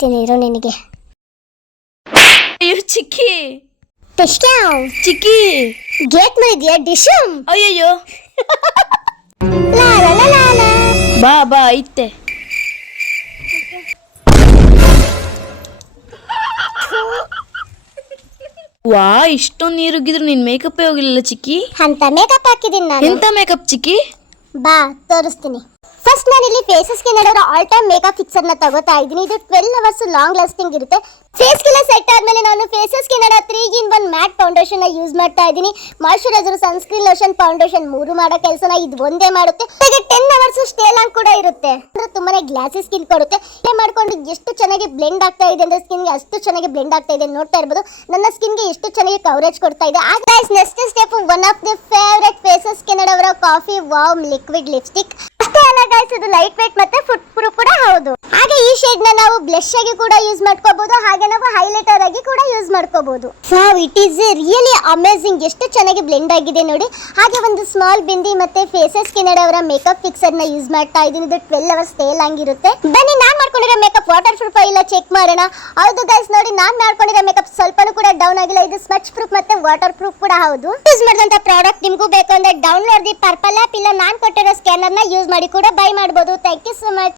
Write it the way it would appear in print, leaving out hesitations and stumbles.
ತೋರಿಸ್ತೀನಿ ಇರೋ ನಿನಗೆ. ಅಯ್ಯೋ ಚಿಕ್ಕಿ ಚಿಕ್ಕಿ ಗೇಟ್ ಮಾಡಿದ್ಯಾ ಡಿಶಮ್? ಅಯ್ಯಯ್ಯೋ ಲಾ ಲಾ ಲಾ ಲಾ ಲಾ. ಬಾ ಬಾ ಐತೆ. ವಾ ಇಷ್ಟೊಂದು ನೀರುಗಿದ್ರು ನಿನ್ ಮೇಕಪ್ಪೇ ಹೋಗಿಲ್ಲ ಚಿಕ್ಕಿ. ಅಂತ ಮೇಕಪ್ ಹಾಕಿದೀನಿ ನಾನು. ಎಂತ ಮೇಕಪ್ ಚಿಕ್ಕಿ? ಬಾ ತೋರಿಸ್ತೀನಿ. ಫಸ್ಟ್ ನಾನು ಇಲ್ಲಿ ಫೇಸಸ್ಗೆ ನಡೆಯೋ ಆಲ್ ಟೈಮ್ ಮೇಕಪ್ ಫಿಕ್ಸರ್ ನ ತಗೋತಾ ಇದ್ದೀನಿ. ಇದು 12 ಅವರ್ಸ್ ಲಾಂಗ್ ಲಾಸ್ಟಿಂಗ್ ಇರುತ್ತೆ. ಫೇಸ್ಗೆಲ್ಲ ಸೆಟ್ ಆದ್ಮೇಲೆ ನಾನು ಫೇಸಸ್ಗೆ ನಡೆಯೋ 3-in-1 ಮ್ಯಾಟ್ ಫೌಂಡೇಶನ್ ನ ಯೂಸ್ ಮಾಡ್ತಾ ಇದ್ದೀನಿ. ಮಾಯಿಶ್ಚರೈಸರ್, ಸನ್ಸ್ಕ್ರೀನ್, ಲೋಷನ್, ಫೌಂಡೇಶನ್ ಮೂರು ಮಾಡೋ ಕೆಲಸನ ಇದು ಒಂದೇ ಮಾಡುತ್ತೆ. ಹಾಗೆ 10 ಅವರ್ಸ್ ಸ್ಟೇ ಲಾಂಗ್ ಕೂಡ ಇರುತ್ತೆ. ಅಂದ್ರೆ ತುಂಬಾನೇ ಗ್ಲಾಸಿ ಸ್ಕಿನ್ ಕೊಡುತ್ತೆ. ಪ್ಲೇ ಮಾಡ್ಕೊಂಡು ಎಷ್ಟು ಚೆನ್ನಾಗಿ ಬ್ಲೆಂಡ್ ಆಗ್ತಾ ಇದೆ ಅಂದ್ರೆ ಸ್ಕಿನ್ಗೆ ಅಷ್ಟು ಚೆನ್ನಾಗಿ ಬ್ಲೆಂಡ್ ಆಗ್ತಾ ಇದೆ. ನೋಡ್ತಾ ಇರ್ಬೋದು ನನ್ನ ಸ್ಕಿನ್ಗೆ ಎಷ್ಟು ಚೆನ್ನಾಗಿ ಕವರೇಜ್ ಕೊಡ್ತಾ ಇದೆ. Guys next step one of the favourite ಫೇಸಸ್ಗೆ ನಡೆಯೋ ಕಾಫಿ ವಾವ್ ಲಿಕ್ವಿಡ್ ಲಿಪ್ಸ್ಟಿಕ್. ಅಷ್ಟೇ ಅಲ್ಲ ಗೈಸ್, ಇದು ಲೈಟ್ ವೇಟ್ ಮತ್ತೆ ಫುಟ್ ಪ್ರೂಫ್ ಕೂಡ ಹೌದು. ಹಾಗೆ ಈ ಶೇಡ್ ನ ನಾವು ಬ್ಲಶ್ ಆಗಿ ಕೂಡ ಯೂಸ್ ಮಾಡ್ಕೋಬಹುದು. ಹಾಗೆ ನಾವು ಹೈಲೈಟರ್ ಆಗಿ ಕೂಡ ಯೂಸ್ ಮಾಡ್ಕೋಬಹುದು. Wow, it is really amazing. ಎಷ್ಟು ಚೆನ್ನಾಗಿ ಬ್ಲೆಂಡ್ ಆಗಿದೆ ನೋಡಿ. ಹಾಗೆ ಒಂದು ಸ್ಮಾಲ್ ಬಿಂದಿ ಮತ್ತೆ ಫೇಸಸ್ ಗೆ ಅವರ ಮೇಕಪ್ ಫಿಕ್ಸರ್ ನ ಯೂಸ್ ಮಾಡ್ತಾ ಇದ್ದೀನಿ. ಇದು 12 ಅವರ್ಸ್ ಸ್ಟೇ ಲಾಂಗ್ ಇರುತ್ತೆ. ಬನ್ನಿ ನಾನ್ ಮಾಡ್ಕೊಂಡಿರೋ ಮೇಕಪ್ ವಾಟರ್ ಪ್ರೂಫ್ ಇಲ್ಲ ಚೆಕ್ ಮಾಡೋಣ. ಹೌದು ಗೈಸ್ ನೋಡಿ, ನಾನ್ ಮಾಡ್ಕೊಂಡಿರೋ ಮೇಕಪ್ ಸ್ವಲ್ಪನೂ ಕೂಡ ಡೌನ್ ಆಗಿಲ್ಲ. ಇದು ಸ್ಮಚ್ ಪ್ರೂಫ್ ಮತ್ತೆ ವಾಟರ್ ಪ್ರೂಫ್ ಕೂಡ ಹೌದು. ಯೂಸ್ ಮಾಡಿದಂತ ಪ್ರಾಡಕ್ಟ್ ನಿಮಗೂ ಬೇಕು ಅಂದ್ರೆ ಡೌನ್ಲೋಡ್ ದಿ ಪರ್ಪಲ್ ಆಪ್ ಇಲ್ಲ ನಾನ್ ಕೊಟ್ಟಿರೋ ಸ್ಕ್ಯಾನರ್ ನ ಯೂಸ್ ಮಾಡಿ ಕೂಡ ಬೈ ಮಾಡಬಹುದು. Thank you so much.